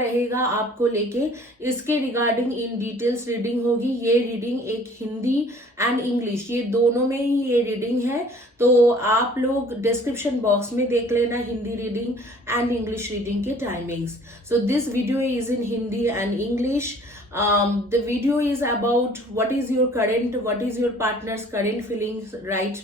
रहेगा आपको लेके, इसके रिगार्डिंग इन डिटेल्स रीडिंग होगी। ये रीडिंग एक हिंदी एंड इंग्लिश ये दोनों में ही ये रीडिंग है, तो आप लोग डिस्क्रिप्शन बॉक्स में देख लेना Hindi reading and English reading के timings. So this video is in Hindi and English. The video is about what is your partner's current feelings right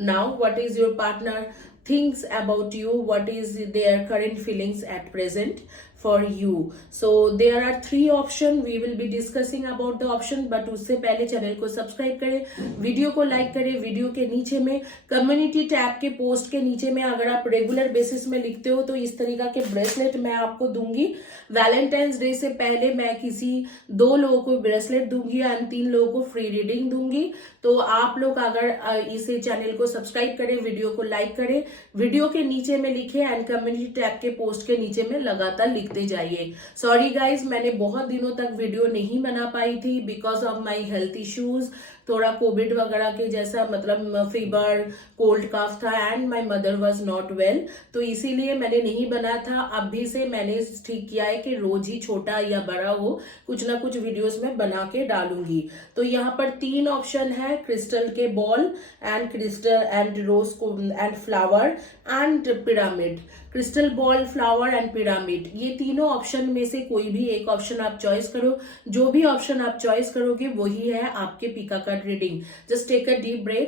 now, what is your partner thinks about you, what is their current feelings at present for you. So there are 3 options, we will be discussing about the option, but उससे पहले channel को subscribe करें, video को like करें, video के नीचे में community tab के पोस्ट के नीचे में अगर आप रेगुलर बेसिस में लिखते हो तो इस तरीका के ब्रेसलेट मैं आपको दूंगी। वैलेंटाइंस डे से पहले मैं किसी 2 लोगों को ब्रेसलेट दूंगी एंड 3 लोगों को फ्री रीडिंग दूंगी। तो आप लोग अगर इसे चैनल को सब्सक्राइब करें, वीडियो को लाइक करें, वीडियो के नीचे में लिखे एंड कम्युनिटी टैब के पोस्ट के नीचे में लगातार लिखते जाइए। सॉरी गाइज, मैंने बहुत दिनों तक वीडियो नहीं बना पाई थी because of my health issues, थोड़ा कोविड वगैरह के जैसा मतलब फीवर कोल्ड काफ था and my mother was not well, तो इसीलिए मैंने नहीं बना था। अभी से मैंने ठीक किया है कि रोज ही छोटा या बड़ा हो कुछ ना कुछ वीडियोस में बना के डालूंगी। तो यहाँ पर 3 ऑप्शन है, क्रिस्टल के ball and crystal and rose and flower and pyramid. Crystal ball, flower and pyramid, ये तीनों ऑप्शन में से कोई भी एक ऑप्शन आप चॉइस करो। जो भी ऑप्शन आप चॉइस करोगे वही है आपके pick a card reading. Just take a deep breath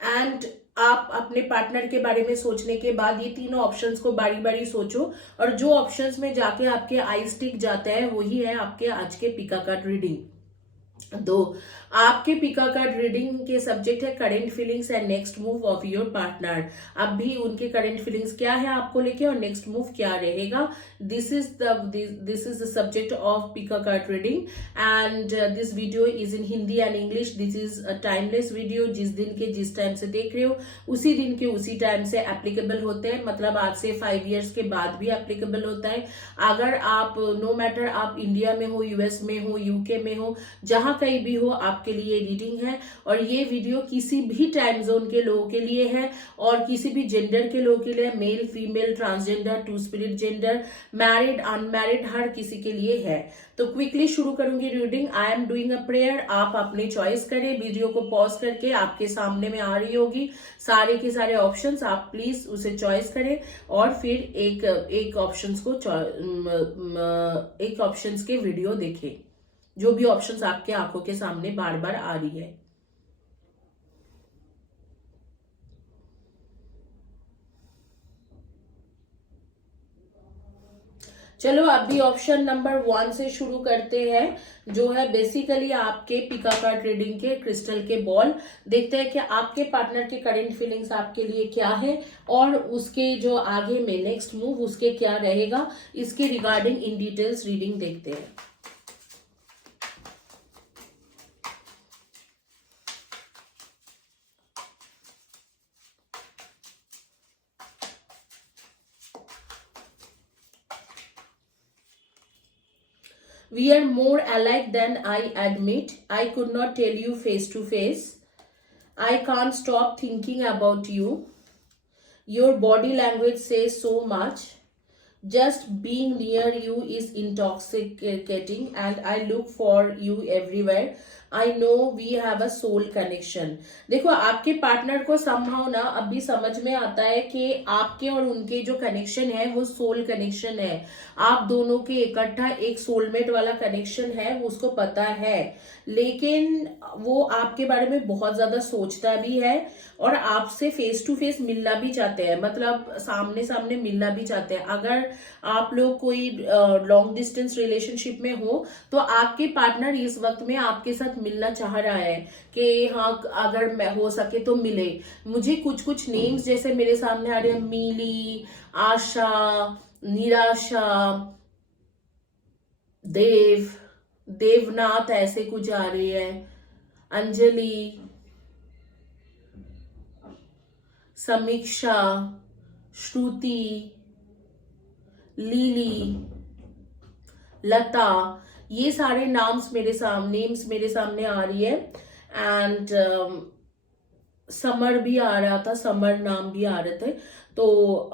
and आप अपने पार्टनर के बारे में सोचने के बाद ये तीनों ऑप्शंस को बारी बारी सोचो, और जो ऑप्शंस में जाके आपके आईज टिक जाता है वही है आपके आज के पिका कार्ड रीडिंग। तो आपके पिका कार्ड रीडिंग के सब्जेक्ट है current feelings and next move of your partner. अब भी उनके करेंट फीलिंग्स क्या है आपको लेके और नेक्स्ट मूव क्या रहेगा, this is the subject of Pika card reading and this video is in Hindi and English. This is a timeless video, जिस दिन के जिस टाइम से देख रहे हो उसी दिन के उसी टाइम से एप्लीकेबल होते हैं, मतलब आज से 5 years के बाद भी एप्लीकेबल होता है। अगर आप नो मैटर आप इंडिया में हो, यूएस में हो, यूके में हो, जहां कहीं भी हो आपके लिए रीडिंग है। और ये वीडियो किसी भी टाइम जोन के लोगों के लिए है और किसी भी जेंडर के लोगों के लिए, male female transgender two spirit gender, married unmarried, हर किसी के लिए है। तो क्विकली शुरू करूंगी reading. I am doing a prayer, आप अपनी चॉइस करें। वीडियो को पॉज करके आपके सामने में आ रही होगी सारे के सारे ऑप्शंस, आप प्लीज उसे चॉइस करें और फिर एक ऑप्शंस के वीडियो देखें, जो भी ऑप्शंस आपके आंखों के सामने बार बार आ रही है। चलो अभी ऑप्शन नंबर 1 से शुरू करते हैं, जो है बेसिकली आपके पिका कार्ड रीडिंग के क्रिस्टल के बॉल। देखते हैं कि आपके पार्टनर के करेंट फीलिंग्स आपके लिए क्या है और उसके जो आगे में नेक्स्ट मूव उसके क्या रहेगा, इसके रिगार्डिंग इन डिटेल्स रीडिंग देखते हैं। We are more alike than I admit. I could not tell you face to face. I can't stop thinking about you. Your body language says so much. Just being near you is intoxicating and I look for you everywhere. I know we have a soul connection. देखो आपके partner को somehow ना अभी समझ में आता है कि आपके और उनके जो कनेक्शन है वो सोल कनेक्शन है। आप दोनों के इकट्ठा एक सोलमेट वाला कनेक्शन है, वो उसको पता है, लेकिन वो आपके बारे में बहुत ज्यादा सोचता भी है और आपसे फेस टू फेस मिलना भी चाहते हैं, मतलब सामने सामने मिलना भी चाहते हैं। अगर आप लोग कोई लॉन्ग डिस्टेंस रिलेशनशिप में हो तो आपके पार्टनर इस वक्त में आपके साथ मिलना चाह रहा है कि हाँ अगर मैं हो सके तो मिले। मुझे कुछ कुछ नेम्स जैसे मेरे सामने आ रहे हैं, मीली, आशा, निराशा, देवनाथ, ऐसे कुछ आ रही है, अंजलि, समीक्षा, श्रुति, लीली, लता, ये सारे नेम्स मेरे सामने आ रही है। एंड समर भी आ रहा था, समर नाम भी आ रहे थे। तो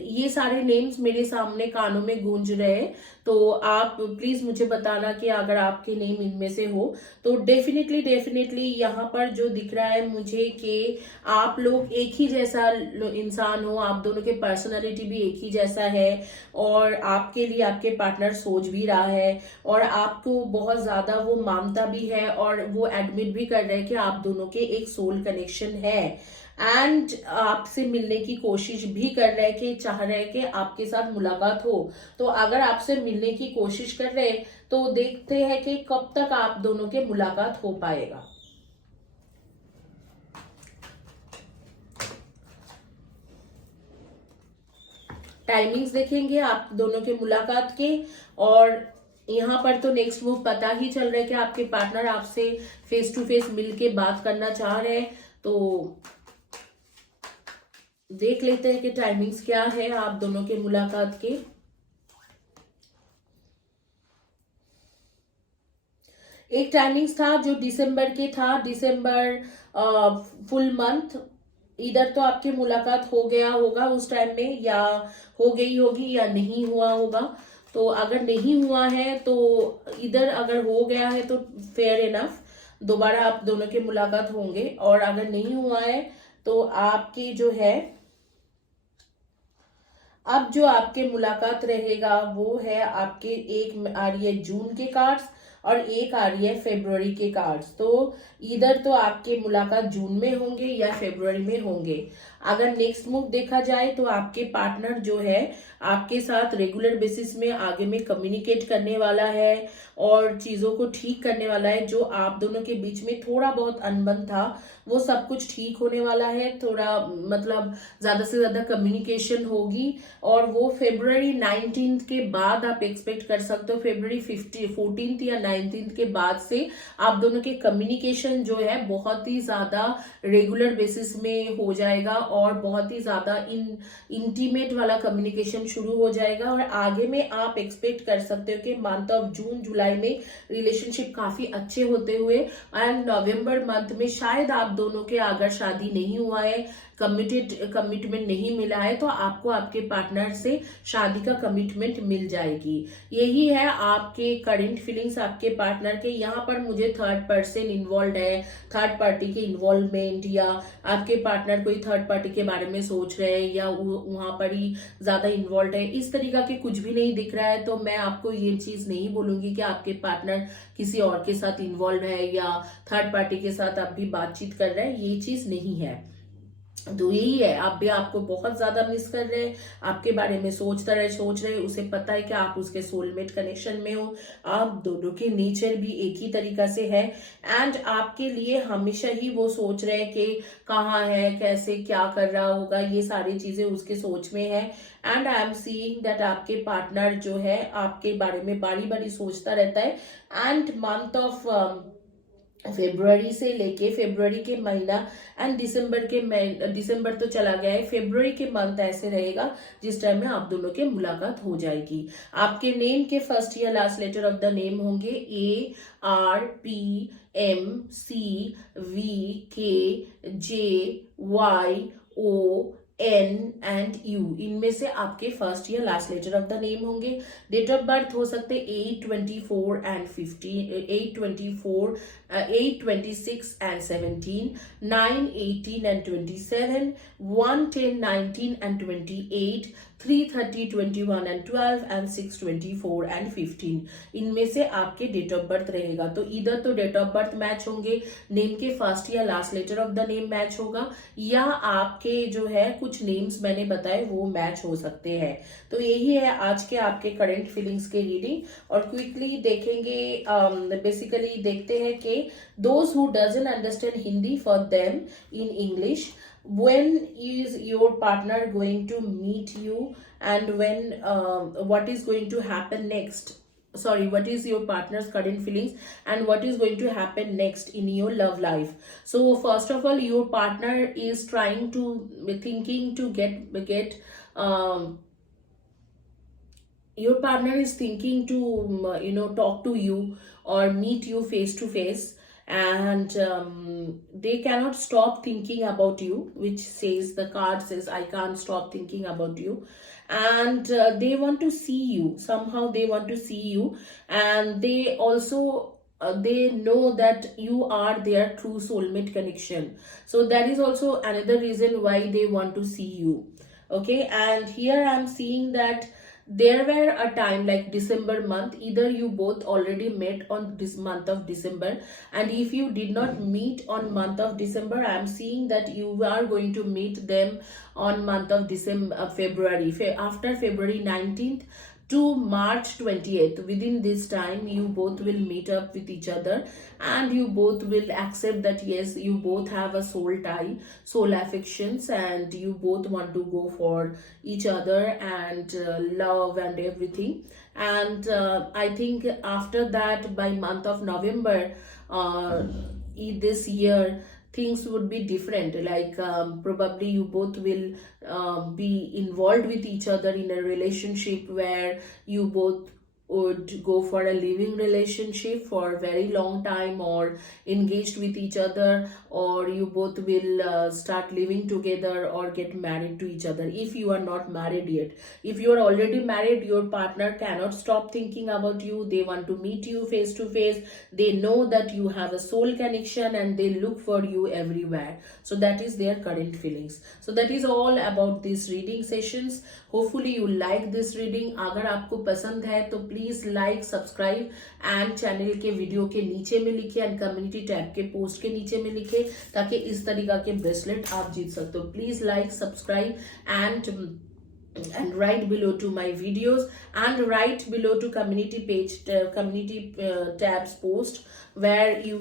ये सारे नेम्स मेरे सामने कानों में गूंज रहे हैं। तो आप प्लीज मुझे बताना कि अगर आपके नेम इनमें से हो। तो डेफिनेटली डेफिनेटली यहाँ पर जो दिख रहा है मुझे कि आप लोग एक ही जैसा इंसान हो, आप दोनों के पर्सनालिटी भी एक ही जैसा है, और आपके लिए आपके पार्टनर सोच भी रहा है, और आपको बहुत ज्यादा वो मानता भी है, और वो एडमिट भी कर रहे हैं कि आप दोनों के एक सोल कनेक्शन है, एंड आपसे मिलने की कोशिश भी कर रहे हैं कि चाह रहे हैं कि आपके साथ मुलाकात हो। तो अगर आपसे मिलने की कोशिश कर रहे हैं तो देखते हैं कि कब तक आप दोनों के मुलाकात हो पाएगा। टाइमिंग्स देखेंगे आप दोनों के मुलाकात के, और यहाँ पर तो नेक्स्ट मूव पता ही चल रहा है कि आपके पार्टनर आपसे फेस टू फेस मिल के बात करना चाह रहे हैं। तो देख लेते हैं कि टाइमिंग्स क्या है आप दोनों के मुलाकात के। एक टाइमिंग्स था जो दिसंबर के था, दिसंबर फुल मंथ, इधर तो आपकी मुलाकात हो गया होगा उस टाइम में, या हो गई होगी या नहीं हुआ होगा। तो अगर नहीं हुआ है तो इधर अगर हो गया है तो फेयर इनफ, दोबारा आप दोनों के मुलाकात होंगे। और अगर नहीं हुआ है तो आपकी जो है अब जो आपके मुलाकात रहेगा वो है आपके, एक आ रही है जून के कार्ड्स और एक आ रही है फेब्रुवरी के कार्ड्स। तो इधर तो आपके मुलाकात जून में होंगे या फेब्रुवरी में होंगे। अगर नेक्स्ट मूव देखा जाए तो आपके पार्टनर जो है आपके साथ रेगुलर बेसिस में आगे में कम्युनिकेट करने वाला है और चीजों को ठीक करने वाला है। जो आप दोनों के बीच में थोड़ा बहुत अनबन था वो सब कुछ ठीक होने वाला है। थोड़ा मतलब ज्यादा से ज्यादा कम्युनिकेशन होगी, और वो फेब्रुवरी 19 के बाद आप एक्सपेक्ट कर सकते हो। फेब्रुवरी 14 या 19 के बाद से आप दोनों के कम्युनिकेशन जो है बहुत ही ज्यादा रेगुलर बेसिस में हो जाएगा, और बहुत ही ज्यादा इंटीमेट वाला कम्युनिकेशन शुरू हो जाएगा। और आगे में आप एक्सपेक्ट कर सकते हो कि मंथ ऑफ जून जुलाई में रिलेशनशिप काफी अच्छे होते हुए, एंड नवंबर मंथ में शायद आप दोनों के अगर शादी नहीं हुआ है, कमिटमेंट नहीं मिला है, तो आपको आपके पार्टनर से शादी का कमिटमेंट मिल जाएगी। यही है आपके करंट फीलिंग्स आपके पार्टनर के। यहाँ पर मुझे थर्ड पर्सन इन्वॉल्व है, थर्ड पार्टी के इन्वॉल्वमेंट, या आपके पार्टनर कोई थर्ड पार्टी के बारे में सोच रहे हैं या वहां पर ही ज्यादा इन्वॉल्व है, इस तरीका के कुछ भी नहीं दिख रहा है। तो मैं आपको ये चीज नहीं बोलूंगी कि आपके पार्टनर किसी और के साथ इन्वॉल्व है या थर्ड पार्टी के साथ आप भी बातचीत कर रहे हैं, ये चीज नहीं है। तो यही है, आप भी आपको बहुत ज्यादा मिस कर रहे हैं, आपके बारे में सोच रहे, उसे पता है कि आप उसके सोलमेट कनेक्शन में हो, आप दोनों के नेचर भी एक ही तरीका से है, एंड आपके लिए हमेशा ही वो सोच रहे हैं कि कहाँ है, कैसे क्या कर रहा होगा, ये सारी चीजें उसके सोच में है। And I am seeing that आपके पार्टनर जो है आपके बारे में बारी बारी सोचता रहता है। एंड मंथ ऑफ फेब्रुवरी से लेके फेब्रुवरी के महीना एंड दिसंबर तो चला गया है, फेब्रुवरी के मंथ ऐसे रहेगा जिस टाइम में आप दोनों के मुलाकात हो जाएगी। आपके नेम के फर्स्ट या last letter of the name होंगे ARPMCVKJYON एंड यू, इनमें से आपके फर्स्ट या last letter of the name होंगे। डेट ऑफ बर्थ हो सकते 8, 24 and 15, 8, 26 and 17, 9, 18 and 27, 1, 10, 19 and 28, 3, 30, 21 and 12 and 6, 24 and 15, इनमें से आपके डेट ऑफ बर्थ रहेगा। तो इधर तो डेट ऑफ बर्थ मैच होंगे, नेम के फर्स्ट या last letter of the name match होगा, या आपके जो है कुछ नेम्स मैंने बताए वो मैच हो सकते हैं। तो यही है आज के आपके करंट फीलिंग्स के रीडिंग। और क्विकली देखेंगे, बेसिकली देखते हैं कि those who doesn't understand Hindi, for them in English, when is your partner going to meet you, and when what is going to happen next, sorry, what is your partner's current feelings and what is going to happen next in your love life. So first of all, your partner is trying to thinking to get your partner is thinking to talk to you or meet you face to face, and they cannot stop thinking about you, which says, the card says, I can't stop thinking about you. And they want to see you, somehow they want to see you, and they also they know that you are their true soulmate connection. So that is also another reason why they want to see you. Okay, and here I'm seeing that there were a time like December month, either you both already met on this month of December, and if you did not meet on month of December, I'm seeing that you are going to meet them on month of December, February, after February 19th to March 20th. Within this time, you both will meet up with each other, and you both will accept that yes, you both have a soul tie, soul affections, and you both want to go for each other, and love and everything. And I think after that, by month of November this year, things would be different. Like probably you both will be involved with each other in a relationship where you both would go for a living relationship for a very long time, or engaged with each other, or you both will start living together or get married to each other if you are not married yet. If you are already married, your partner cannot stop thinking about you. They want to meet you face to face. They know that you have a soul connection, and they look for you everywhere. So that is their current feelings. So that is all about these reading sessions. Hopefully you like this reading. अगर आपको पसंद है तो please like, subscribe and channel के video के नीचे में लिखे, एंड कम्युनिटी टैब के पोस्ट के नीचे में लिखे, ताकि इस तरीका के ब्रेसलेट आप जीत सकते हो. Please like, subscribe and write below to my videos, and write below to community page, community tabs post, where you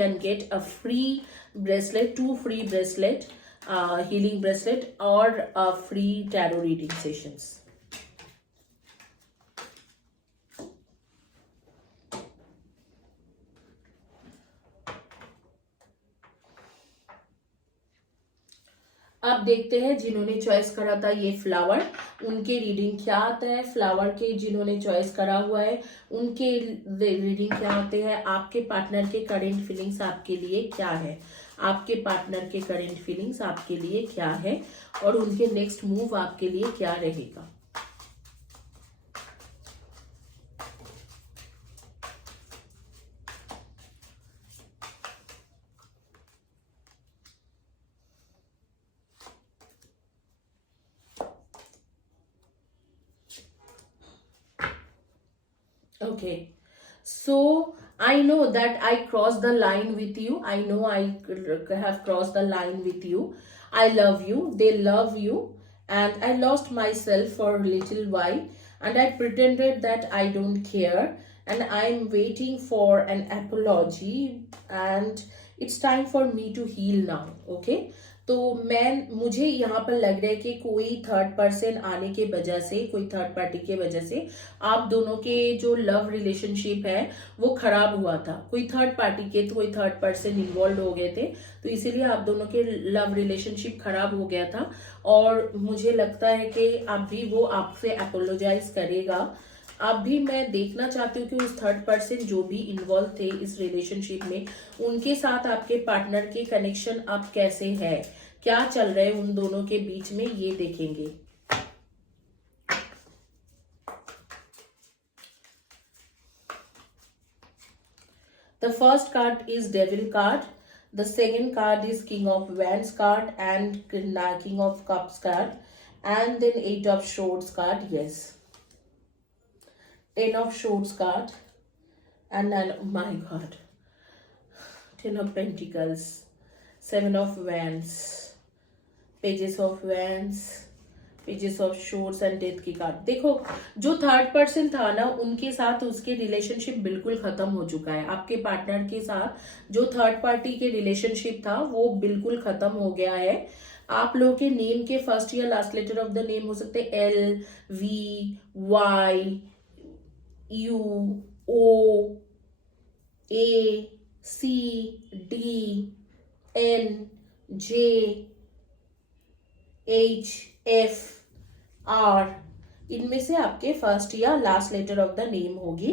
can get a free bracelet, 2 free bracelet, healing bracelet, or a free tarot reading sessions. अब देखते हैं जिन्होंने choice करा था ये flower, उनके reading क्या आता है. फ्लावर के जिन्होंने चॉइस करा हुआ है, उनके रीडिंग क्या आते हैं. आपके पार्टनर के करेंट फीलिंग्स आपके लिए क्या है, आपके पार्टनर के करेंट फीलिंग्स आपके लिए क्या है, और उनके नेक्स्ट मूव आपके लिए क्या रहेगा. Okay, so I know that I crossed the line with you. I know I have crossed the line with you. I love you, they love you, and I lost myself for a little while, and I pretended that I don't care, and I'm waiting for an apology, and it's time for me to heal now. Okay, तो मुझे यहाँ पर लग रहा है कि कोई third person आने के वजह से, कोई थर्ड पार्टी के वजह से आप दोनों के जो लव रिलेशनशिप है वो खराब हुआ था. कोई थर्ड पार्टी के, तो कोई थर्ड पर्सन इन्वॉल्व हो गए थे, तो इसीलिए आप दोनों के लव रिलेशनशिप खराब हो गया था. और मुझे लगता है कि अभी वो आपसे अपोलोजाइज करेगा. अब भी मैं देखना चाहती हूँ कि उस थर्ड पर्सन जो भी इन्वॉल्व थे इस रिलेशनशिप में, उनके साथ आपके पार्टनर के कनेक्शन अब कैसे है, क्या चल रहा है उन दोनों के बीच में, ये देखेंगे. The first card is Devil card. The second card is King of Wands card, and King of Cups card, and then 8 of Swords card. Yes. 10 of Swords card, and then, oh my god, 10 of Pentacles, 7 of Wands, Pages of Wands, Pages of Swords, and Death की card. देखो, जो third person था ना, उनके साथ उसके relationship बिल्कुल खत्म हो चुका है. आपके पार्टनर के साथ जो थर्ड पार्टी के रिलेशनशिप था वो बिल्कुल खत्म हो गया है. आप लोगों के नेम के फर्स्ट या last letter of the name हो सकते हैं LVY U O A C D N J H F R. इनमें से आपके फर्स्ट या last letter of the name होगी.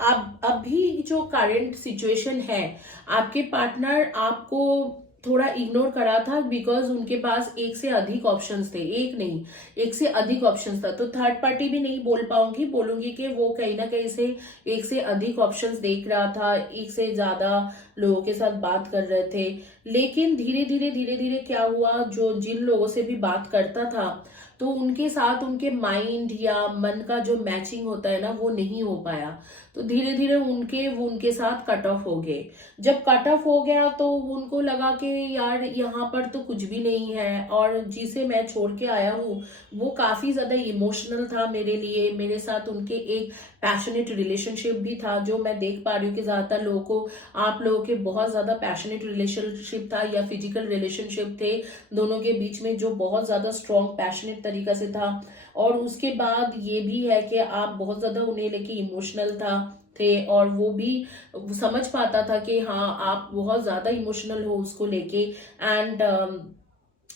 अब अभी जो करंट सिचुएशन है, आपके पार्टनर आपको थोड़ा इग्नोर करा था बिकॉज उनके पास एक से अधिक ऑप्शंस थे, एक नहीं, एक से अधिक ऑप्शंस था। तो थर्ड पार्टी भी नहीं बोल पाऊंगी, बोलूंगी कि वो कहीं ना कहीं से एक से अधिक ऑप्शंस देख रहा था, एक से ज्यादा लोगों के साथ बात कर रहे थे। लेकिन धीरे धीरे क्या हुआ, जो जिन लोगों से भी बात करता था तो उनके साथ उनके माइंड या मन का जो मैचिंग होता है ना, वो नहीं हो पाया। तो धीरे धीरे उनके साथ कट ऑफ हो गए। जब कट ऑफ हो गया तो उनको लगा कि यार यहाँ पर तो कुछ भी नहीं है, और जिसे मैं छोड़ के आया हूँ वो काफी ज्यादा इमोशनल था मेरे लिए, मेरे साथ उनके एक पैशनेट रिलेशनशिप भी था, जो मैं देख पा रही हूँ कि ज्यादातर लोगों को, आप लोगों के बहुत ज्यादा पैशनेट रिलेशनशिप था या फिजिकल रिलेशनशिप थे दोनों के बीच में, जो बहुत ज्यादा स्ट्रॉन्ग पैशनेट तरीका से था। और उसके बाद ये भी है कि आप बहुत ज्यादा उन्हें लेके इमोशनल थे, और वो भी समझ पाता था कि हाँ आप बहुत ज्यादा इमोशनल हो उसको लेके, and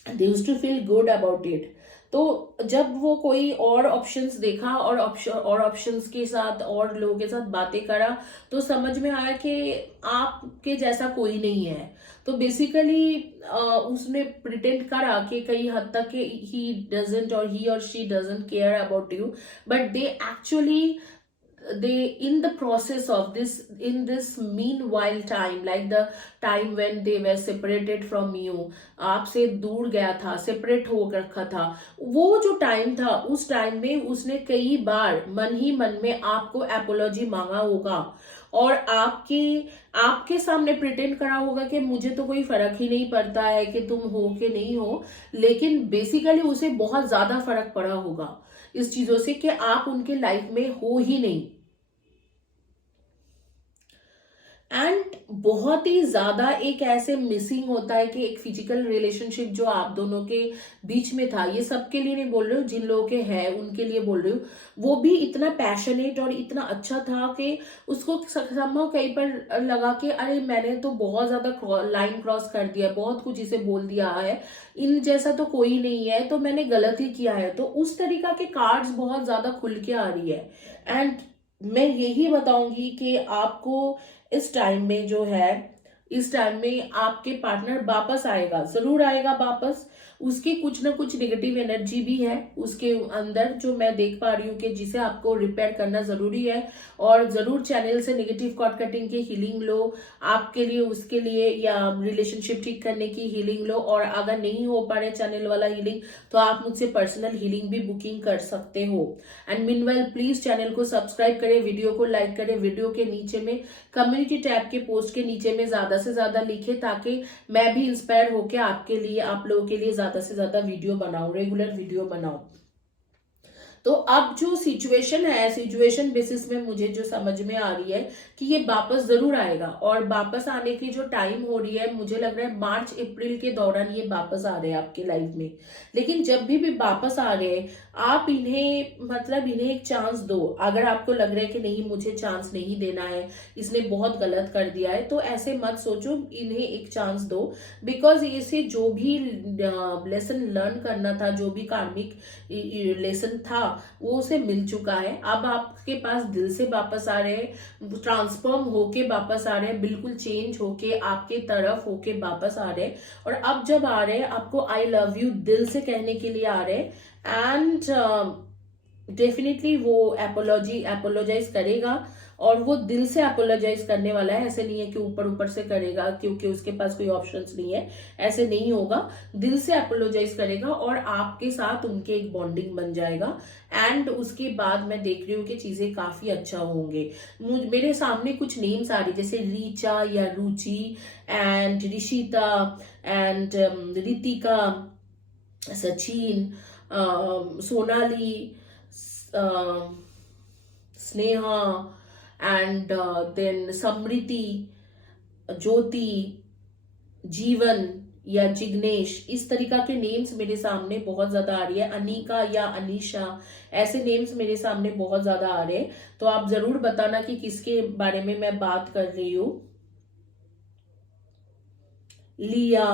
they used to feel good about it. तो जब वो कोई और ऑप्शंस देखा और ऑप्शंस के साथ और लोगों के साथ बातें करा, तो समझ में आया कि आपके जैसा कोई नहीं है। तो बेसिकली उसने प्रिटेंड करा कि कई हद तक ही डजंट और ही और she doesn't care about you, but they actually, they in the process of this, in this meanwhile time, like the time when they were separated from you, आपसे दूर गया था, सेपरेट हो रखा था, वो जो टाइम था, उस टाइम में उसने कई बार मन ही मन में आपको अपोलॉजी मांगा होगा, और आपके सामने प्रिटेंड करा होगा कि मुझे तो कोई फर्क ही नहीं पड़ता है कि तुम हो कि नहीं हो। लेकिन बेसिकली उसे बहुत ज्यादा फर्क पड़ा होगा इस चीजों से कि आप उनके लाइफ में हो ही नहीं। एंड बहुत ही ज्यादा एक ऐसे मिसिंग होता है कि एक फिजिकल रिलेशनशिप जो आप दोनों के बीच में था, ये सबके लिए नहीं बोल रही हूँ, जिन लोगों के है उनके लिए बोल रही हूँ, वो भी इतना पैशनेट और इतना अच्छा था कि उसको संभव कहीं पर लगा कि अरे मैंने तो बहुत ज्यादा लाइन क्रॉस कर दिया, बहुत कुछ इसे बोल दिया है, इन जैसा तो कोई नहीं है, तो मैंने गलत ही किया है। तो उस तरीका के कार्ड्स बहुत ज्यादा खुल के आ रही है। एंड मैं यही बताऊंगी कि आपको इस टाइम में जो है, इस टाइम में आपके पार्टनर वापस आएगा, जरूर आएगा वापस। उसकी कुछ ना कुछ नेगेटिव एनर्जी भी है उसके अंदर, जो मैं देख पा रही हूँ कि जिसे आपको रिपेयर करना जरूरी है। और जरूर चैनल से नेगेटिव कॉर्ड कटिंग की हीलिंग लो, आपके लिए उसके लिए, या रिलेशनशिप ठीक करने की हीलिंग लो। और अगर नहीं हो पा रहे चैनल वाला हीलिंग, तो आप मुझसे पर्सनल हीलिंग भी बुकिंग कर सकते हो। एंड मीनवाइल प्लीज चैनल को सब्सक्राइब करें, वीडियो को लाइक करें, वीडियो के नीचे में कम्युनिटी टैब के पोस्ट के नीचे में ज्यादा से ज्यादा लिखे, ताकि मैं भी इंस्पायर होकर आपके लिए, आप लोगों के लिए ज्यादा से ज्यादा वीडियो बनाऊं, रेगुलर वीडियो बनाऊं। तो अब जो सिचुएशन है, सिचुएशन बेसिस में मुझे जो समझ में आ रही है कि ये वापस जरूर आएगा, और वापस आने की जो टाइम हो रही है, मुझे लग रहा है मार्च अप्रैल के दौरान ये वापस आ रहे हैं आपकी लाइफ में। लेकिन जब भी वापस आ रहे हैं, आप इन्हें, मतलब इन्हें एक चांस दो। अगर आपको लग रहा है कि नहीं मुझे चांस नहीं देना है, इसने बहुत गलत कर दिया है, तो ऐसे मत सोचो, इन्हें एक चांस दो। बिकॉज इसे जो भी लेसन लर्न करना था, जो भी कार्मिक लेसन था, वो उसे मिल चुका है। अब आपके पास दिल से वापस आ रहे हैं, ट्रांसफॉर्म होके वापस आ रहे हैं, बिल्कुल चेंज होके आपके तरफ होके वापस आ रहे हैं। और अब जब आ रहे हैं, आपको आई लव यू दिल से कहने के लिए आ रहे हैं। एंड डेफिनेटली वो अपोलोजाइज करेगा, और वो दिल से अपोलोजाइज करने वाला है। ऐसे नहीं है कि ऊपर ऊपर से करेगा क्योंकि उसके पास कोई ऑप्शंस नहीं है, ऐसे नहीं होगा। दिल से अपोलोजाइज करेगा और आपके साथ उनके एक बॉन्डिंग बन जाएगा। एंड उसके बाद मैं देख रही हूँ कि चीजें काफी अच्छा होंगे। मेरे सामने कुछ नेम्स आ रही, जैसे रीचा या Ruchi, and Rishita, and Ritika, Sachin, Sonali, Sneha, and then Smriti, Jyoti, Jeevan या जिग्नेश, इस तरीका के नेम्स मेरे सामने बहुत ज्यादा आ रही है। अनिका या अनीशा, ऐसे नेम्स मेरे सामने बहुत ज्यादा आ रहे हैं। तो आप जरूर बताना कि किसके बारे में मैं बात कर रही हूँ। लिया,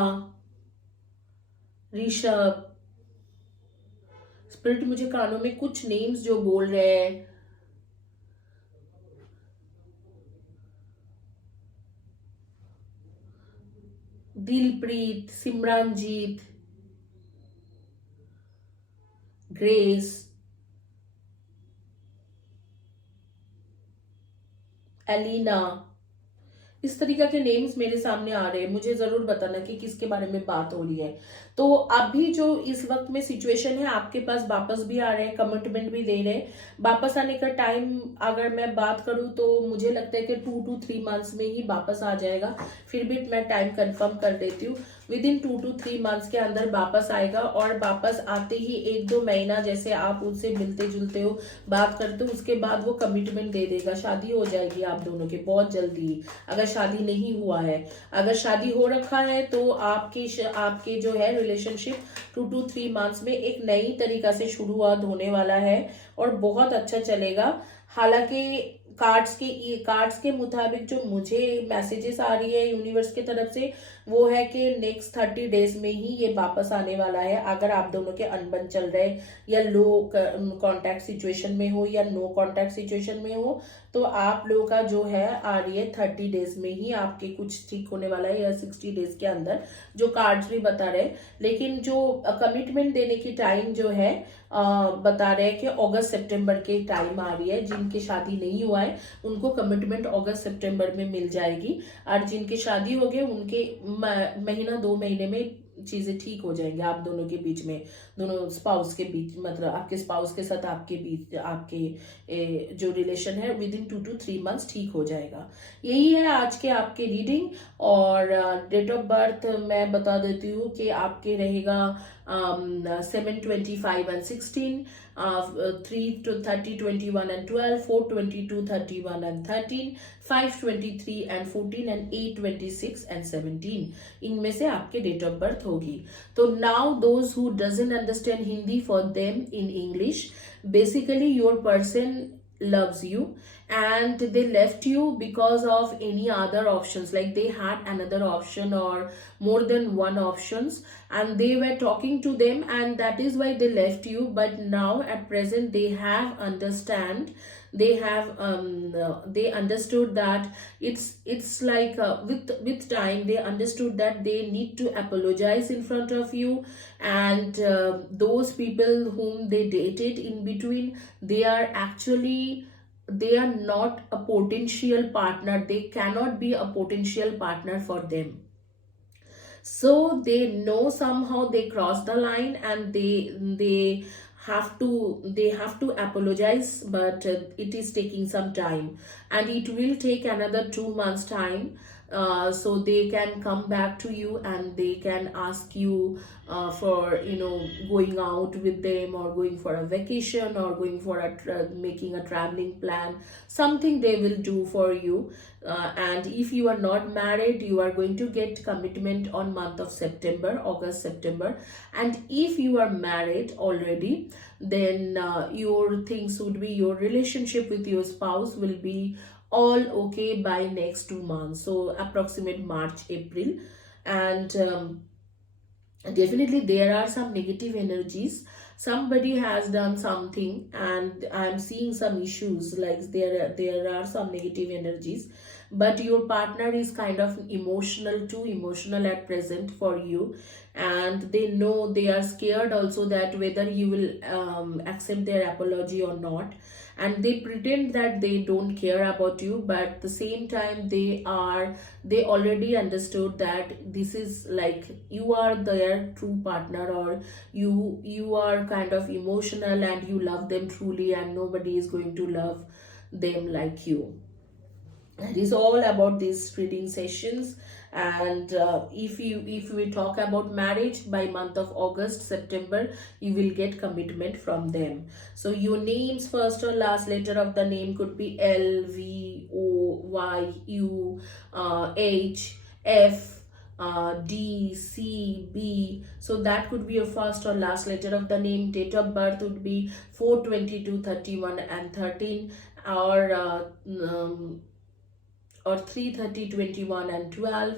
ऋषभ, स्पिरिट मुझे कानों में कुछ नेम्स जो बोल रहे हैं, दिलप्रीत, सिमरनजीत, ग्रेस, एलिना, इस तरीके के नेम्स मेरे सामने आ रहे हैं। मुझे जरूर बताना कि किसके बारे में बात हो रही है। तो अभी जो इस वक्त में सिचुएशन है, आपके पास वापस भी आ रहे हैं, कमिटमेंट भी दे रहे हैं। वापस आने का टाइम अगर मैं बात करूं तो मुझे लगता है कि 2 to 3 मंथ्स में ही वापस आ जाएगा। फिर भी मैं टाइम कंफर्म कर देती हूँ, विद इन 2 to 3 मंथ्स के अंदर वापस आएगा। और वापस आते ही 1-2 महीना जैसे आप उनसे मिलते जुलते हो, बात करते हो, उसके बाद वो कमिटमेंट दे देगा। शादी हो जाएगी आप दोनों की बहुत जल्दी, अगर शादी नहीं हुआ है। अगर शादी हो रखा है तो आपके जो है रिलेशनशिप 2 to 3 मंथ्स में एक नई तरीका से शुरुआत होने वाला है और बहुत अच्छा चलेगा। हालांकि कार्ड्स के मुताबिक जो मुझे मैसेजेस आ रही है यूनिवर्स की तरफ से, वो है कि नेक्स्ट 30 डेज में ही ये वापस आने वाला है। अगर आप दोनों के अनबन चल रहे या लो कांटेक्ट सिचुएशन में हो या नो कांटेक्ट सिचुएशन में हो, तो आप लोगों का जो है आ रही है 30 डेज में ही आपके कुछ ठीक होने वाला है, या 60 डेज के अंदर, जो कार्ड्स भी बता रहे हैं। लेकिन जो कमिटमेंट देने की टाइम जो है बता रहे हैं कि अगस्त सितंबर के टाइम आ रही है। जिनकी शादी नहीं हुआ है उनको कमिटमेंट अगस्त सितंबर में मिल जाएगी, और जिनकी शादी हो गई उनके महीना 2 महीने में चीजें ठीक हो जाएंगी आप दोनों के बीच में, दोनों स्पाउस के बीच, मतलब आपके स्पाउस के साथ आपके बीच, आपके जो रिलेशन है विद इन 2 to 3 मंथ्स ठीक हो जाएगा। यही है आज के आपके रीडिंग। और डेट ऑफ बर्थ मैं बता देती हूँ कि आपके रहेगा 7, 25 and 16, 3 to 30, 21 and 12, 4, 22, 31 and 13, 5, 23 and 14 and 8, 26 and 17, इनमें से आपके डेट ऑफ बर्थ होगी। तो now those who doesn't understand Hindi, for them in English, basically your person loves you and they left you because of any other options, like they had another option or more than one options, and they were talking to them and that is why they left you. But now at present they have they understood that it's like with time they understood that they need to apologize in front of you. And those people whom they dated in between, they are not a potential partner, they cannot be a potential partner for them. So they know somehow they crossed the line and they have to apologize, but it is taking some time and it will take another 2 months time. So they can come back to you and they can ask you for going out with them or going for a vacation or going for making a traveling plan, something they will do for you. And if you are not married, you are going to get commitment on month of September, August, September. And if you are married already, then your things would be, your relationship with your spouse will be all okay by next 2 months, so approximate March, April. And definitely there are some negative energies, somebody has done something and I'm seeing some issues, like there are some negative energies. But your partner is kind of emotional at present for you, and they know, they are scared also that whether you will accept their apology or not. And they pretend that they don't care about you, but at the same time they already understood that this is like you are their true partner, or you are kind of emotional and you love them truly, and nobody is going to love them like you. That is all about these reading sessions. And if we talk about marriage, by month of August, September, you will get commitment from them. So your names, first or last letter of the name could be L, V, O, Y, U, H, F, D, C, B. So that could be your first or last letter of the name. Date of birth would be 4, 22, 31 and 13, or 3, 30, 21 and 12.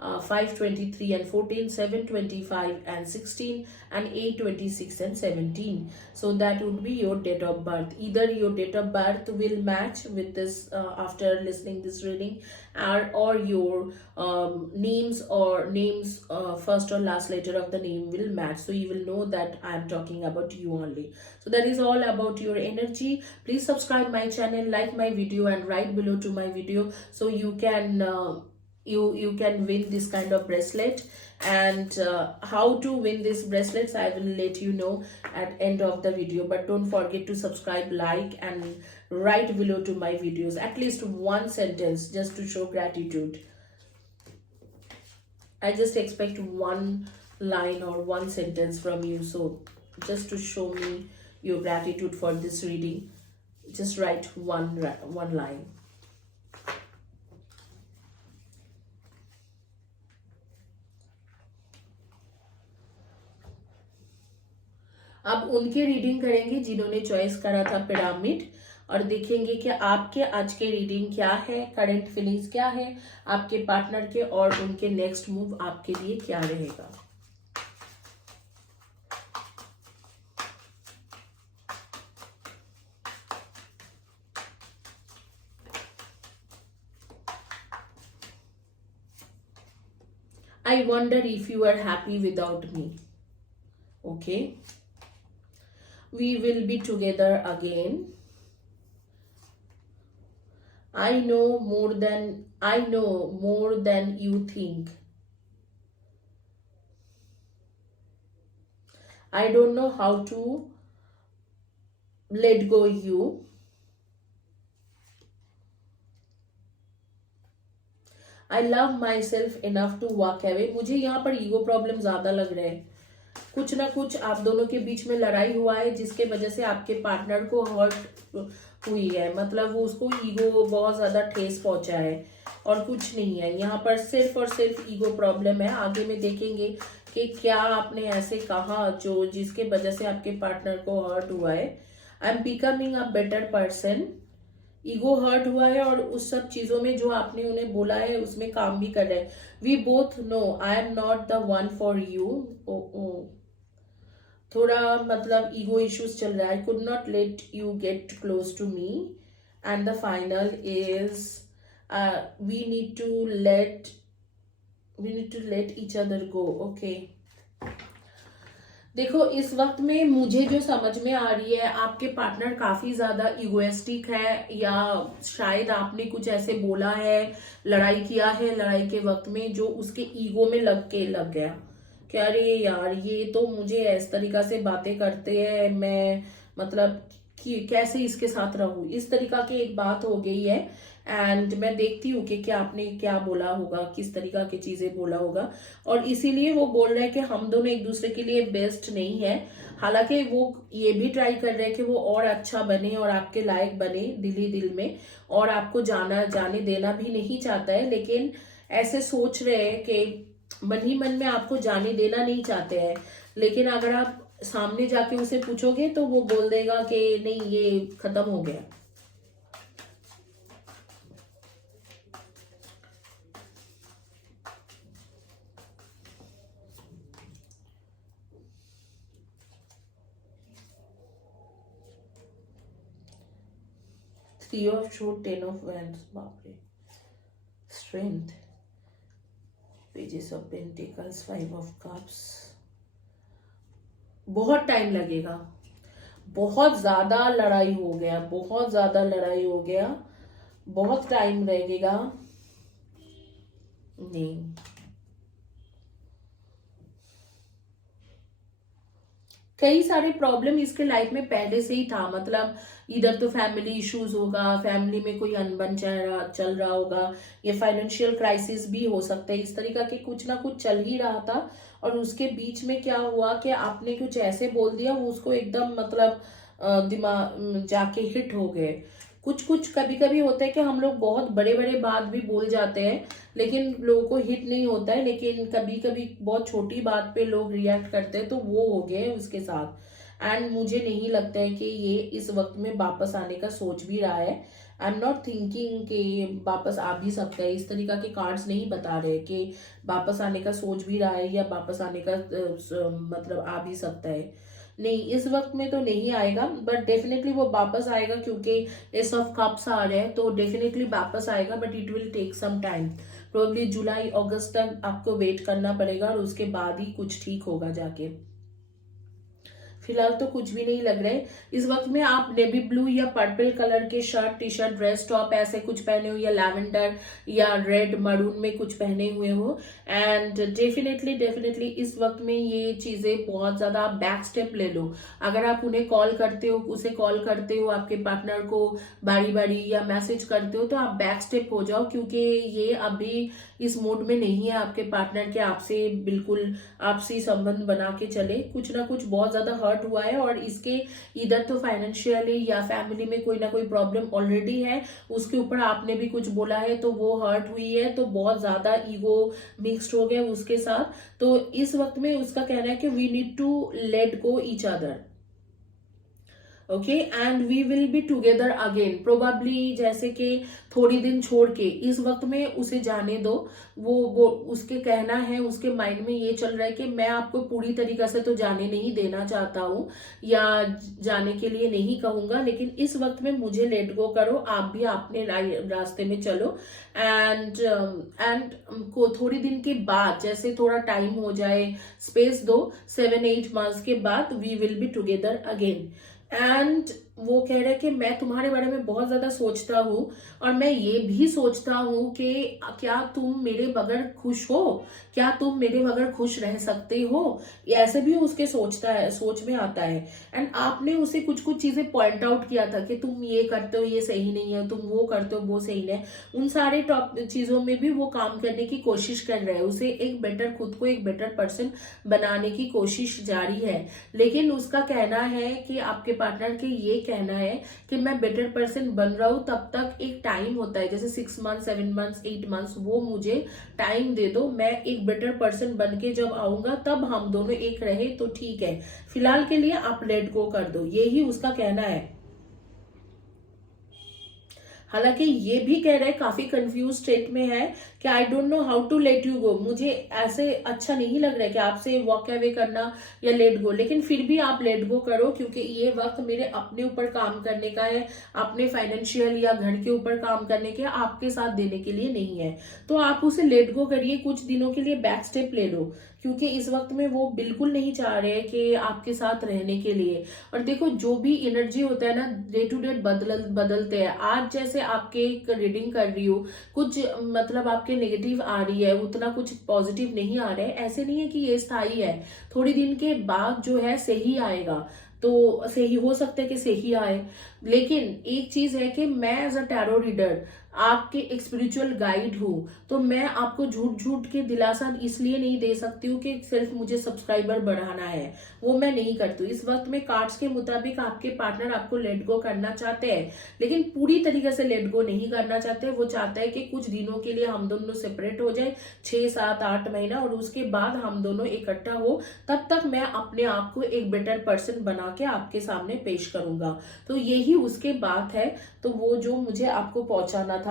5:23 and 14, 7:25 and 16, and 8:26 and 17. So that would be your date of birth. Either your date of birth will match with this after listening this reading, or your names first or last letter of the name will match, so you will know that I am talking about you only. So that is all about your energy. Please subscribe my channel, like my video, and write below to my video, so you can you can win this kind of bracelet. And how to win these bracelets I will let you know at end of the video. But don't forget to subscribe, like, and write below to my videos at least one sentence just to show gratitude. I just expect one line or one sentence from you, so just to show me your gratitude for this reading, just write one line. अब उनके reading करेंगे जिन्होंने choice करा था pyramid, और देखेंगे कि आपके आज के रीडिंग क्या है, करंट फीलिंग्स क्या है आपके पार्टनर के, और उनके नेक्स्ट मूव आपके लिए क्या रहेगा. I wonder if you are happy without me. Okay. We will be together again. I know more than you think. I don't know how to let go you. I love myself enough to walk away. मुझे यहाँ पर ego problem ज्यादा लग रहे हैं. कुछ ना कुछ आप दोनों के बीच में लड़ाई हुआ है जिसके वजह से आपके पार्टनर को हर्ट हुई है, मतलब वो उसको ईगो बहुत ज्यादा ठेस पहुंचा है, और कुछ नहीं है. यहाँ पर सिर्फ और सिर्फ ईगो प्रॉब्लम है. आगे में देखेंगे कि क्या आपने ऐसे कहा जो जिसके वजह से आपके पार्टनर को हर्ट हुआ है. I am becoming a better person. Ego hurt हुआ है और उस सब चीजों में जो आपने उन्हें बोला है उसमें काम भी कर रहे हैं. We both know I am not the one for you. थोड़ा मतलब ईगो इश्यूज चल रहा है. I could not let you get close to me. And the final is we need to let each other go. Okay. देखो इस वक्त में मुझे जो समझ में आ रही है, आपके पार्टनर काफी ज्यादा इगोइस्टिक है, या शायद आपने कुछ ऐसे बोला है, लड़ाई किया है, लड़ाई के वक्त में जो उसके ईगो में लग गया कि अरे यार ये तो मुझे इस तरीका से बातें करते हैं, मैं मतलब कि कैसे इसके साथ रहूं, इस तरीका की एक बात हो गई है. एंड मैं देखती हूँ कि क्या आपने क्या बोला होगा, किस तरीका की चीजें बोला होगा, और इसीलिए वो बोल रहे हैं कि हम दोनों एक दूसरे के लिए बेस्ट नहीं है. हालांकि वो ये भी ट्राई कर रहे हैं कि वो और अच्छा बने और आपके लायक बने दिल ही दिल में, और आपको जाने देना भी नहीं चाहता है, लेकिन ऐसे सोच रहे हैं कि मन ही मन में आपको जाने देना नहीं चाहते हैं. लेकिन अगर आप सामने जाके उसे पूछोगे तो वो बोल देगा कि नहीं ये खत्म हो गया. Three of Swords, Ten of Wands, बाप रे. Strength, Pages of Pentacles, Five of Cups. बहुत टाइम लगेगा. बहुत ज्यादा लड़ाई हो गया, बहुत ज्यादा लड़ाई हो गया, बहुत टाइम लगेगा. नहीं, कई सारे प्रॉब्लम इसके लाइफ में पहले से ही था. मतलब इधर तो फैमिली इश्यूज होगा, फैमिली में कोई अनबन चल रहा होगा, ये फाइनेंशियल क्राइसिस भी हो सकता है. इस तरीका के कुछ ना कुछ चल ही रहा था, और उसके बीच में क्या हुआ कि आपने कुछ ऐसे बोल दिया, वो उसको एकदम मतलब दिमाग जाके हिट हो गए. कुछ कभी कभी होता है कि हम लोग बहुत बड़े बड़े बात भी बोल जाते हैं लेकिन लोगों को हिट नहीं होता है, लेकिन कभी कभी बहुत छोटी बात पे लोग रिएक्ट करते हैं, तो वो हो गए उसके साथ. एंड मुझे नहीं लगता है कि ये इस वक्त में वापस आने का सोच भी रहा है। आई एम नॉट थिंकिंग कि वापस आ भी सकता है। इस तरीका के कार्ड्स नहीं बता रहे कि वापस आने का सोच भी रहा है या वापस आने का मतलब आ भी सकता है। नहीं, इस वक्त में तो नहीं आएगा, बट डेफिनेटली वो वापस आएगा, क्योंकि एस ऑफ कप्स आ रहे हैं तो डेफिनेटली वापस आएगा, but it will take some time. Probably जुलाई अगस्त तक आपको वेट करना पड़ेगा और उसके बाद ही कुछ ठीक होगा जाके। फिलहाल तो कुछ भी नहीं लग रहा है। इस वक्त में आप नेवी ब्लू या पर्पल कलर के shirt, T shirt, dress, top ऐसे कुछ पहने हो, या लैवेंडर या रेड मरून में कुछ पहने हुए हो। एंड डेफिनेटली इस वक्त में ये चीजें बहुत ज्यादा, आप बैक स्टेप ले लो। अगर आप उन्हें कॉल करते हो, उसे कॉल करते हो, आपके पार्टनर को बारी बारी या मैसेज करते हो, तो आप बैक स्टेप हो जाओ, क्योंकि ये अभी इस मूड में नहीं है आपके पार्टनर के आपसे बिल्कुल आपसी संबंध बना के चले। कुछ ना कुछ बहुत ज्यादा हर्ट हुआ है, और इसके इधर तो फाइनेंशियली या फैमिली में कोई ना कोई प्रॉब्लम ऑलरेडी है, उसके ऊपर आपने भी कुछ बोला है तो वो हर्ट हुई है, तो बहुत ज्यादा ईगो मिक्स्ड हो गया उसके साथ। तो इस वक्त में उसका कहना है कि we need to let go each other, okay, and we will be together again. Probably जैसे कि थोड़ी दिन छोड़ के इस वक्त में उसे जाने दो। वो उसके कहना है, उसके माइंड में ये चल रहा है कि मैं आपको पूरी तरीके से तो जाने नहीं देना चाहता हूँ, या जाने के लिए नहीं कहूंगा, लेकिन इस वक्त में मुझे लेट गो करो, आप भी अपने रास्ते में चलो। एंड को थोड़ी दिन के बाद, जैसे थोड़ा टाइम हो जाए, स्पेस दो, 7-8 मंथ्स के बाद we will be together again. And वो कह रहे हैं कि मैं तुम्हारे बारे में बहुत ज्यादा सोचता हूँ, और मैं ये भी सोचता हूँ कि क्या तुम मेरे बगैर खुश हो, क्या तुम मेरे बगैर खुश रह सकते हो। ऐसे भी उसके सोचता है, सोच में आता है। एंड आपने उसे कुछ कुछ चीजें पॉइंट आउट किया था कि तुम ये करते हो, ये सही नहीं है, तुम वो करते हो, वो सही नहीं है। उन सारे टॉप चीजों में भी वो काम करने की कोशिश कर रहे हैं, उसे एक बेटर, खुद को एक बेटर पर्सन बनाने की कोशिश जारी है। लेकिन उसका कहना है कि आपके पार्टनर के ये कहना है कि मैं बेटर पर्सन बन रहा हूं, तब तक एक टाइम होता है, जैसे 6 मंथ, 7 मंथ, 8 मंथ, वो मुझे टाइम दे दो। मैं एक बेटर पर्सन बन के जब आऊंगा तब हम दोनों एक रहे तो ठीक है, फिलहाल के लिए आप लेट गो कर दो, यही उसका कहना है। हालांकि ये भी कह रहे हैं, काफी कंफ्यूज स्टेट में है कि I don't know how to let you go. मुझे ऐसे अच्छा नहीं लग रहा है कि आपसे वॉक अवे करना या लेट गो, लेकिन फिर भी आप लेट गो करो, क्योंकि ये वक्त मेरे अपने ऊपर काम करने का है, अपने फाइनेंशियल या घर के ऊपर काम करने के, आपके साथ देने के लिए नहीं है। तो आप उसे लेट गो करिए, कुछ दिनों के लिए बैक स्टेप ले लो, क्योंकि इस वक्त में वो बिल्कुल नहीं चाह रहे हैं कि आपके साथ रहने के लिए। और देखो, जो भी एनर्जी होता है ना, डे टू डे बदलते हैं। आज जैसे आपके एक रीडिंग कर रही हूँ, कुछ मतलब आपके नेगेटिव आ रही है, उतना कुछ पॉजिटिव नहीं आ रहा है, ऐसे नहीं है कि ये स्थायी है। थोड़ी दिन के बाद जो है सही आएगा, तो सही हो सकता है कि सही आए। लेकिन एक चीज है कि मैं एज अ टैरो रीडर आपके एक स्पिरिचुअल गाइड हूं, तो मैं आपको झूठ झूठ के दिलासा इसलिए नहीं दे सकती हूँ कि सिर्फ मुझे सब्सक्राइबर बढ़ाना है, वो मैं नहीं करती हूँ। इस वक्त में कार्ड्स के मुताबिक आपके पार्टनर आपको लेट गो करना चाहते हैं, लेकिन पूरी तरीके से लेट गो नहीं करना चाहते। वो चाहता है कि कुछ दिनों के लिए हम दोनों सेपरेट हो जाए, 6, 7, 8 महीना, और उसके बाद हम दोनों इकट्ठा हो। तब तक मैं अपने आप को एक बेटर पर्सन बना के आपके सामने पेश करूंगा। तो यही उसके बात है, तो वो जो मुझे आपको पहुंचाना था।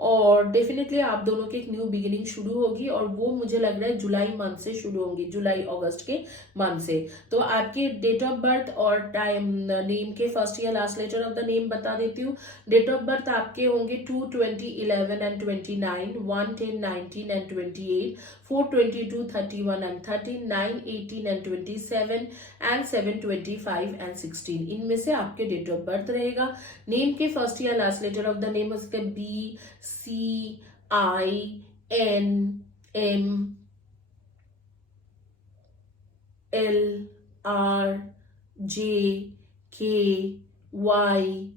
और डेफिनेटली आप दोनों की एक न्यू बिगिनिंग शुरू होगी, और वो मुझे लग रहा है जुलाई मंथ से शुरू होंगी, जुलाई अगस्त के मंथ से। तो आपके डेट ऑफ बर्थ और टाइम, नेम के फर्स्ट या last letter of the name बता देती हूँ। डेट ऑफ बर्थ आपके होंगे 2, 20, 11 and 29, 1, 10, 19 and 28, 4, 22, 31 and 30, 9, 18 and 27 and 7, 25 and 16। इनमें से आपके डेट ऑफ बर्थ रहेगा। नेम के फर्स्ट या last letter of the name उसके B, C, I, N, M, L, R, J, K, Y,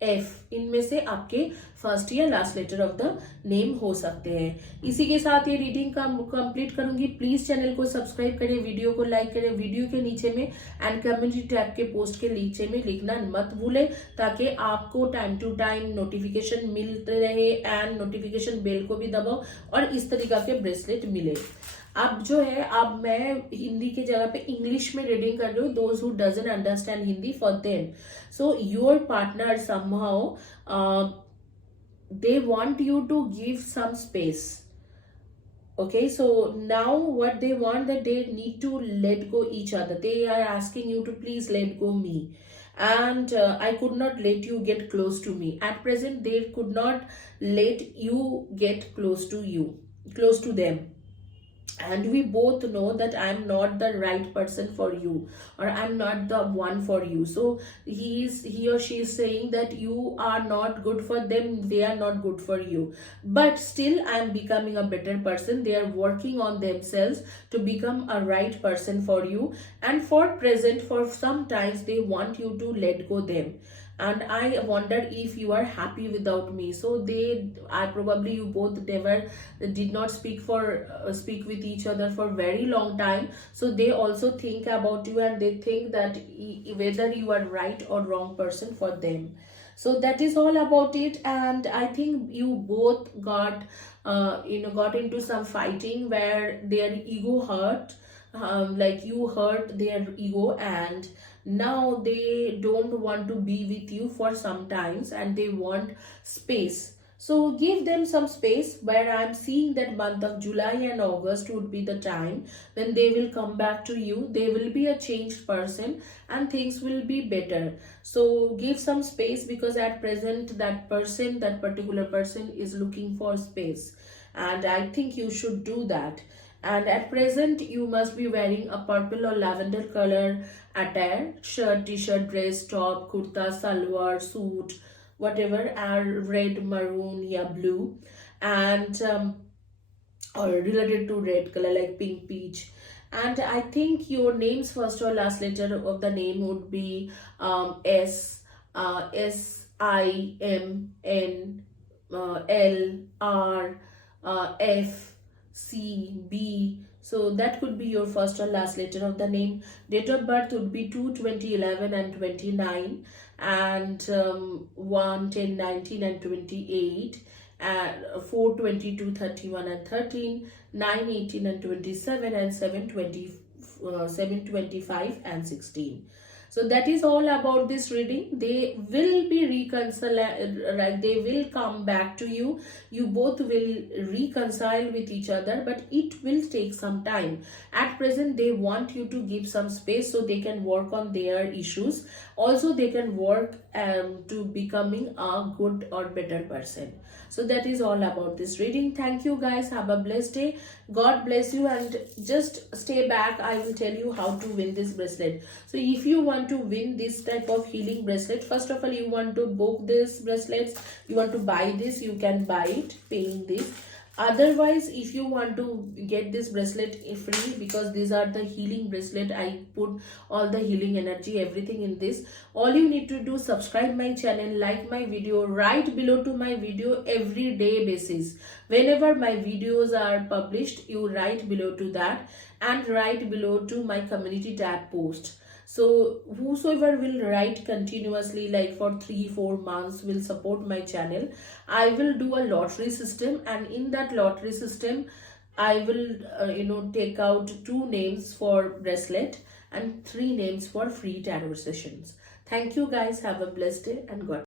F। इनमें से आपके फर्स्ट या last letter of the name हो सकते हैं। इसी के साथ ये रीडिंग कंप्लीट करूंगी। प्लीज चैनल को सब्सक्राइब करें, वीडियो को लाइक करें, वीडियो के नीचे में एंड कम्युनिटी टैब के पोस्ट के नीचे में लिखना मत भूलें, ताकि आपको टाइम टू टाइम नोटिफिकेशन मिलते रहे, एंड नोटिफिकेशन बेल को भी दबाओ और इस तरीका के ब्रेसलेट मिले। अब जो है, अब मैं हिंदी के जगह पे इंग्लिश में रीडिंग कर रही हूँ, those who doesn't understand Hindi, for them. So your partner somehow they want you to give some space. Okay, so now what they want, that they need to let go each other. They are asking you to please let go me, and I could not let you get close to me at present. They could not let you get close to them, and we both know that I'm not the right person for you, or I'm not the one for you. So he or she is saying that you are not good for them, they are not good for you, but still I'm becoming a better person. They are working on themselves to become a right person for you, and for present, for sometimes they want you to let go them, and I wonder if you are happy without me. So I probably, you both never did not speak with each other for very long time. So they also think about you, and they think that whether you are right or wrong person for them. So that is all about it, and I think you both got got into some fighting where their ego hurt, like you hurt their ego, and now they don't want to be with you for some times, and they want space. So give them some space, where I'm seeing that month of July and August would be the time when they will come back to you. They will be a changed person, and things will be better. So give some space, because at present that particular person is looking for space, and I think you should do that. And at present you must be wearing a purple or lavender color attire, shirt, t-shirt, dress, top, kurta, salwar, suit, whatever, are red, maroon, yeah, blue, and or related to red color like pink, peach. And I think your name's first or last letter of the name would be S, SIMN, L, R, F, C, B. So that could be your first or last letter of the name. Date of birth would be 2/20/11 and 29, and 1/10/19 and 28, and 4/22/31 and 13, 9/18 and 27, and 7/25 and 16. So that is all about this reading. They will be right, they will come back to you. You both will reconcile with each other, but it will take some time. At present, they want you to give some space so they can work on their issues. Also, they can work to becoming a good or better person. So that is all about this reading. Thank you guys. Have a blessed day. God bless you, and just stay back. I will tell you how to win this bracelet. So if you want to win this type of healing bracelet, first of all, you want to book this bracelets, you want to buy this, you can buy it paying this. Otherwise, if you want to get this bracelet free, because these are the healing bracelet, I put all the healing energy, everything in this. All you need to do, subscribe my channel, like my video, write below to my video every day basis. Whenever my videos are published, you write below to that, and write below to my community tab post. So whosoever will write continuously, like for 3-4 months, will support my channel, I will do a lottery system, and in that lottery system I will take out 2 names for bracelet and 3 names for free tarot sessions. Thank you guys. Have a blessed day, and God